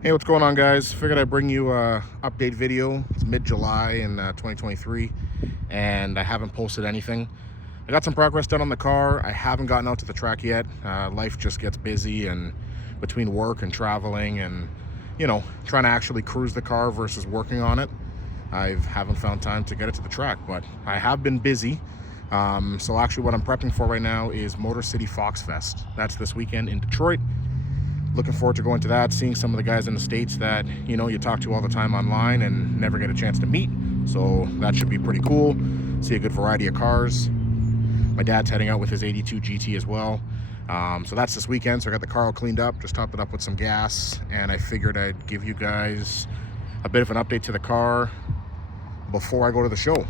Hey, what's going on, guys? Figured I'd bring you a update video. It's mid-July in 2023, and I haven't posted anything. I got some progress done on the car. I haven't gotten out to the track yet. Life just gets busy, and between work and traveling and, trying to actually cruise the car versus working on it, I haven't found time to get it to the track, but I have been busy. So actually what I'm prepping for right now is Motor City Foxfest. That's this weekend in Detroit. Looking forward to going to that, seeing some of the guys in the States that, you talk to all the time online and never get a chance to meet. So that should be pretty cool. See a good variety of cars. My dad's heading out with his 82 GT as well. So that's this weekend. So I got the car all cleaned up, just topped it up with some gas, and I figured I'd give you guys a bit of an update to the car before I go to the show.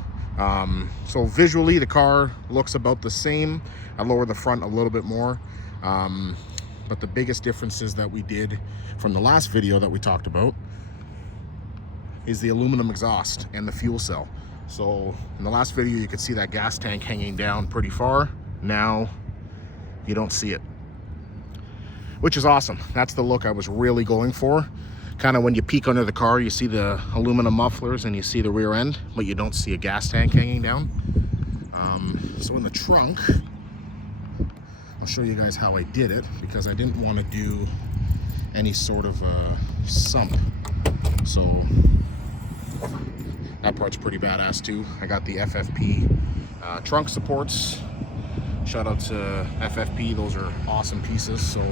So visually, the car looks about the same. I lowered the front a little bit more. But the biggest differences that we did from the last video that we talked about is the aluminum exhaust and the fuel cell. So in the last video, you could see that gas tank hanging down pretty far. Now you don't see it, which is awesome. That's the look I was really going for. Kind of when you peek under the car, you see the aluminum mufflers and you see the rear end, but you don't see a gas tank hanging down. So in the trunk, I'll show you guys how I did it, because I didn't want to do any sort of sump. So that part's pretty badass too. I got the FFP trunk supports. Shout out to FFP, those are awesome pieces. So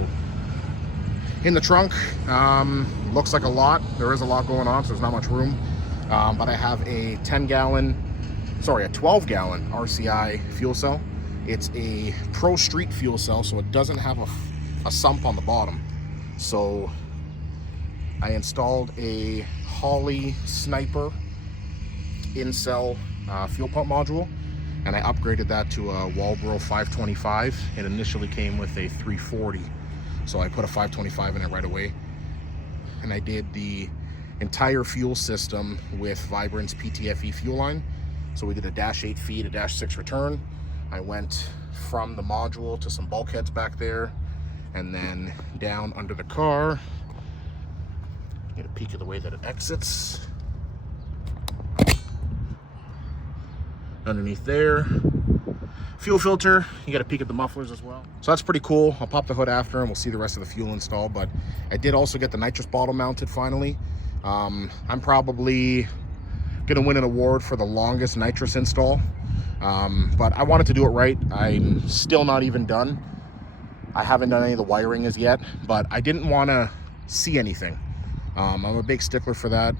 in the trunk, looks like a lot. There is a lot going on, so there's not much room. But I have a 12-gallon RCI fuel cell. It's a Pro Street fuel cell, so it doesn't have a sump on the bottom. So I installed a Holley Sniper in-cell fuel pump module, and I upgraded that to a Walbro 525. It initially came with a 340, so I put a 525 in it right away. And I did the entire fuel system with Vibrant's PTFE fuel line. So we did a -8 feed, a -6 return. I went from the module to some bulkheads back there, and then down under the car. Get a peek of the way that it exits. Underneath there, fuel filter. You get a peek at the mufflers as well. So that's pretty cool. I'll pop the hood after and we'll see the rest of the fuel installed. But I did also get the nitrous bottle mounted finally. I'm probably gonna win an award for the longest nitrous install. But I wanted to do it right. I'm still not even done. I haven't done any of the wiring as yet, but I didn't want to see anything. I'm a big stickler for that.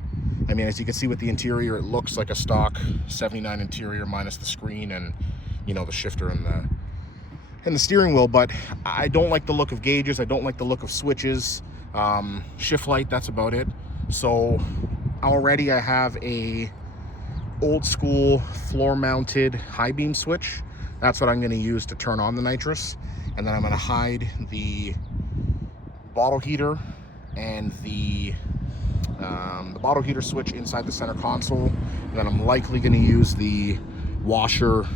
I mean, as you can see with the interior, it looks like a stock 79 interior minus the screen and, the shifter and the steering wheel. But I don't like the look of gauges. I don't like the look of switches. Shift light, that's about it. So already I have a old school floor mounted high beam switch. That's what I'm going to use to turn on the nitrous, and then I'm going to hide the bottle heater and the bottle heater switch inside the center console. And then I'm likely going to use the washer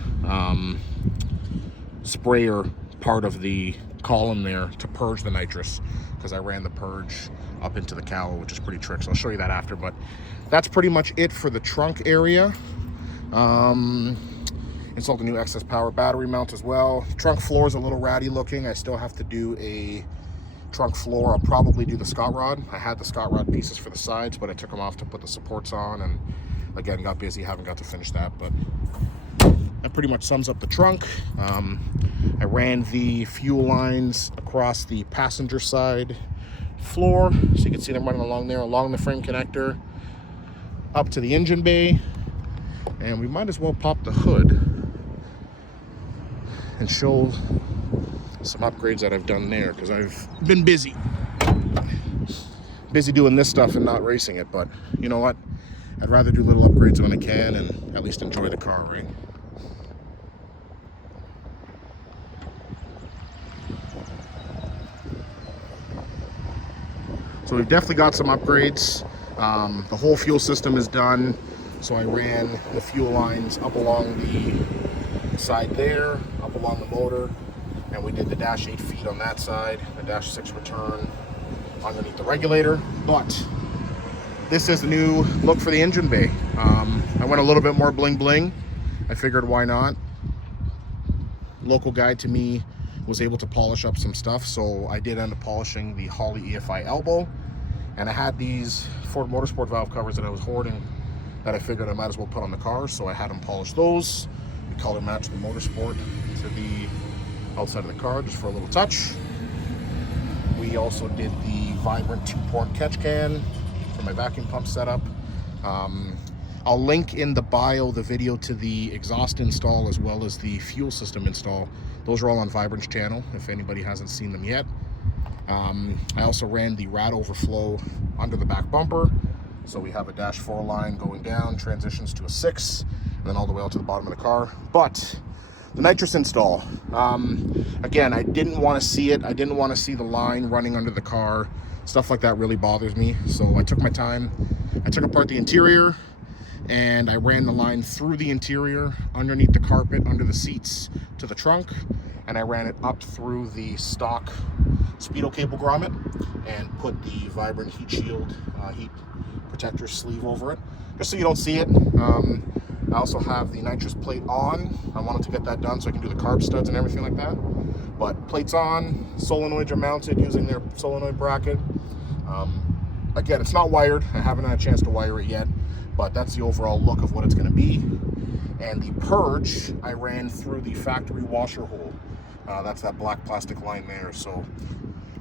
sprayer part of the column there to purge the nitrous, because I ran the purge up into the cowl, which is pretty tricky. So I'll show you that after, but that's pretty much it for the trunk area. Installed a new excess power battery mount as well. The trunk floor is a little ratty looking. I still have to do a trunk floor. I'll probably do the Scott rod. I had the Scott rod pieces for the sides, but I took them off to put the supports on, and again, got busy, haven't got to finish that. But that pretty much sums up the trunk. I ran the fuel lines across the passenger side floor, so you can see them running along there, along the frame connector, up to the engine bay. And we might as well pop the hood and show some upgrades that I've done there, because I've been busy doing this stuff and not racing it. But you know what, I'd rather do little upgrades when I can and at least enjoy the car, right? So we've definitely got some upgrades. The whole fuel system is done. So I ran the fuel lines up along the side there, up along the motor, and we did the -8 feed on that side, the -6 return, underneath the regulator. But this is the new look for the engine bay. I went a little bit more bling bling. I figured why not. Local guy to me was able to polish up some stuff, so I did end up polishing the Holley EFI elbow, and I had these Ford Motorsport valve covers that I was hoarding that I figured I might as well put on the car, so I had them polish those. We color matched the Motorsport to the outside of the car just for a little touch. We also did the Vibrant 2-port catch can for my vacuum pump setup. I'll link in the bio the video to the exhaust install as well as the fuel system install. Those are all on Vibrant's channel if anybody hasn't seen them yet. I also ran the rad overflow under the back bumper. So we have a dash 4 line going down, transitions to a 6, and then all the way out to the bottom of the car. But the nitrous install, again, I didn't want to see it. I didn't want to see the line running under the car. Stuff like that really bothers me. So I took my time. I took apart the interior, and I ran the line through the interior, underneath the carpet, under the seats, to the trunk, and I ran it up through the stock Speedo cable grommet and put the Vibrant heat shield, heat protector sleeve over it, just so you don't see it. I also have the nitrous plate on. I wanted to get that done so I can do the carb studs and everything like that. But plates on, solenoids are mounted using their solenoid bracket. Again, it's not wired. I haven't had a chance to wire it yet, but that's the overall look of what it's going to be. And the purge, I ran through the factory washer hole. That's that black plastic line there. So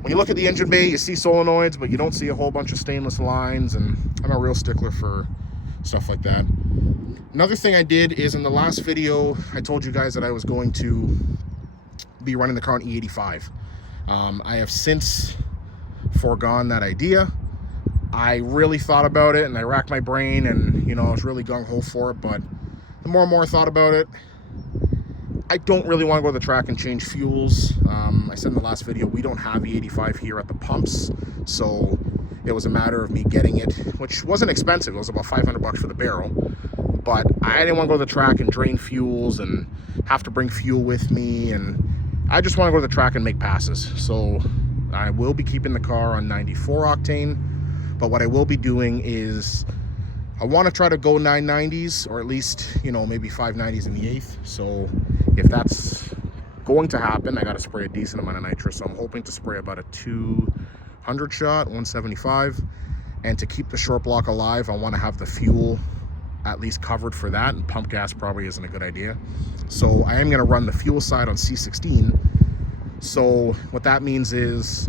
when you look at the engine bay, you see solenoids, but you don't see a whole bunch of stainless lines, and I'm a real stickler for stuff like that. Another thing I did is in the last video, I told you guys that I was going to be running the car on E85. I have since foregone that idea. I really thought about it, and I racked my brain, and you know, I was really gung-ho for it, but the more and more I thought about it, I don't really want to go to the track and change fuels. I said in the last video, we don't have E85 here at the pumps, so it was a matter of me getting it, which wasn't expensive. It was about $500 for the barrel, but I didn't want to go to the track and drain fuels and have to bring fuel with me, and I just want to go to the track and make passes. So I will be keeping the car on 94 octane, but what I will be doing is I want to try to go 990s, or at least, you know, maybe 590s in the 8th. So if that's going to happen, I got to spray a decent amount of nitrous. So I'm hoping to spray about a 200 shot, 175. And to keep the short block alive, I want to have the fuel at least covered for that, and pump gas probably isn't a good idea. So I am going to run the fuel side on C16. So what that means is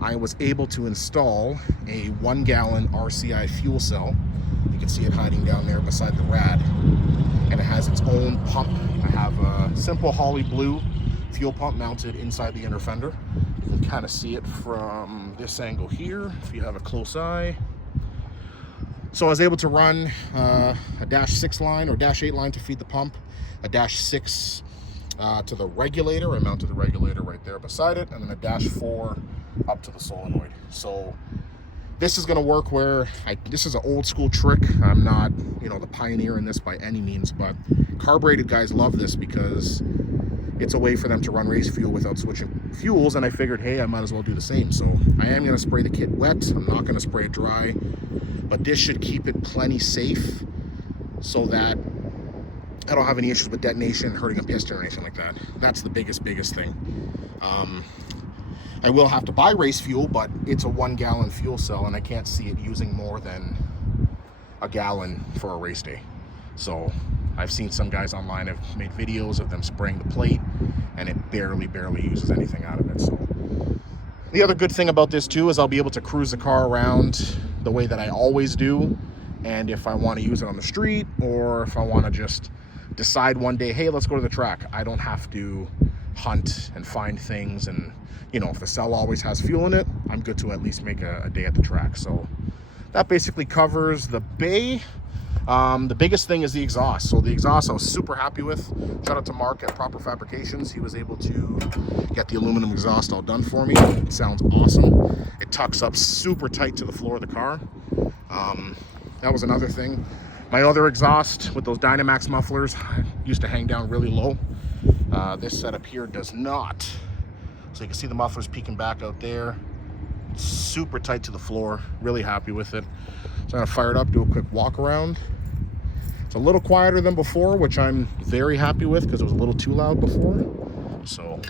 I was able to install a 1 gallon RCI fuel cell. You can see it hiding down there beside the rad, and it has its own pump. I have a simple Holley blue fuel pump mounted inside the inner fender. You can kind of see it from this angle here if you have a close eye. So I was able to run a dash 6 line or dash 8 line to feed the pump, a dash 6 to the regulator. I mounted the regulator right there beside it, and then a dash 4 up to the solenoid. So this is going to work where this is an old school trick. I'm not, you know, the pioneer in this by any means, but carbureted guys love this because it's a way for them to run race fuel without switching fuels, and I figured, hey, I might as well do the same. So I am going to spray the kit wet. I'm not going to spray it dry, but this should keep it plenty safe so that I don't have any issues with detonation, hurting a piston or anything like that. That's the biggest thing. I will have to buy race fuel, but it's a 1 gallon fuel cell, and I can't see it using more than a gallon for a race day. So I've seen some guys online have made videos of them spraying the plate, and it barely uses anything out of it. So the other good thing about this too is I'll be able to cruise the car around the way that I always do. And if I want to use it on the street, or if I want to just decide one day, hey, let's go to the track, I don't have to hunt and find things. And you know, if the cell always has fuel in it, I'm good to at least make a day at the track. So that basically covers the bay. The biggest thing is the exhaust. So the exhaust I was super happy with. Shout out to Mark at Proper Fabrications. He was able to get the aluminum exhaust all done for me. It sounds awesome. It tucks up super tight to the floor of the car. That was another thing. My other exhaust with those Dynamax mufflers used to hang down really low. This setup here does not. So you can see the mufflers peeking back out there. super tight to the floor. Really happy with it. So I'm gonna fire it up, do a quick walk around. It's a little quieter than before, which I'm very happy with because it was a little too loud before. So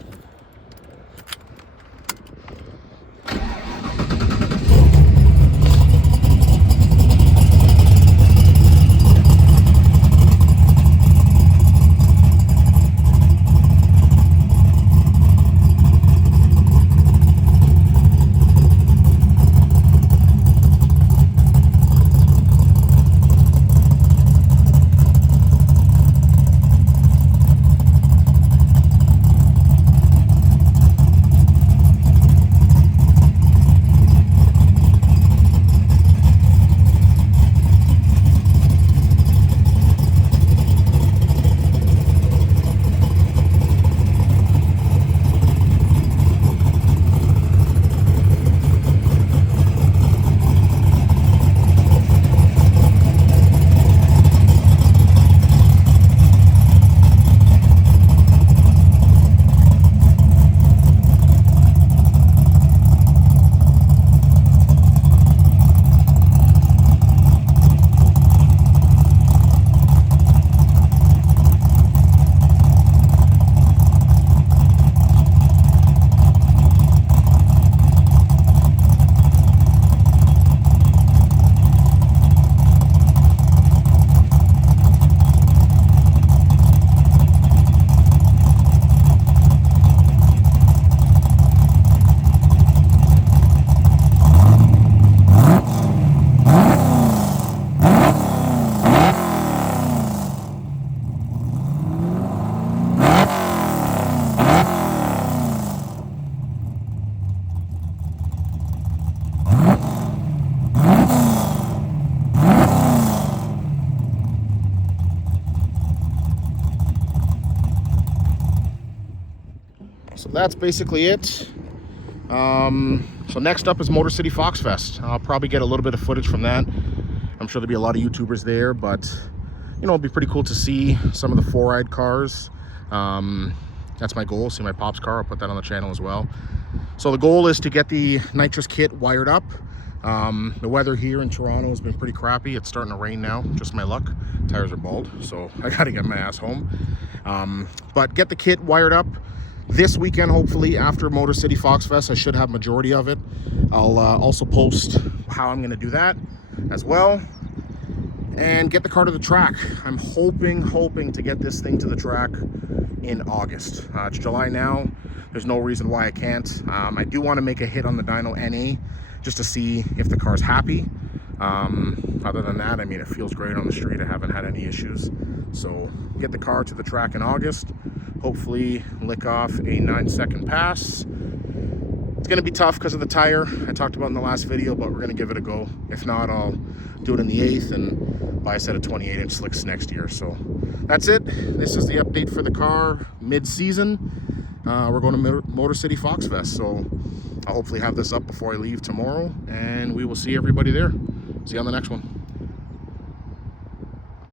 that's basically it. So next up is Motor City Foxfest. I'll probably get a little bit of footage from that. I'm sure there'll be a lot of YouTubers there, but you know, it'll be pretty cool to see some of the 4-ride cars. That's my goal, see my Pop's car. I'll put that on the channel as well. So the goal is to get the nitrous kit wired up. The weather here in Toronto has been pretty crappy. It's starting to rain now, just my luck. Tires are bald, so I gotta get my ass home. But get the kit wired up. This weekend, hopefully, after Motor City Foxfest, I should have majority of it. I'll also post how I'm going to do that as well. And get the car to the track. I'm hoping to get this thing to the track in August. It's July now. There's no reason why I can't. I do want to make a hit on the dyno NA just to see if the car's happy. Other than that, I mean, it feels great on the street. I haven't had any issues. So get the car to the track in August. Hopefully lick off a 9-second pass. It's gonna be tough because of the tire I talked about in the last video, but we're gonna give it a go. If not, I'll do it in the 8th and buy a set of 28-inch slicks next year. So that's it. This is the update for the car mid-season. We're going to Motor City Foxfest, so I'll hopefully have this up before I leave tomorrow, and we will see everybody there. See you on the next one.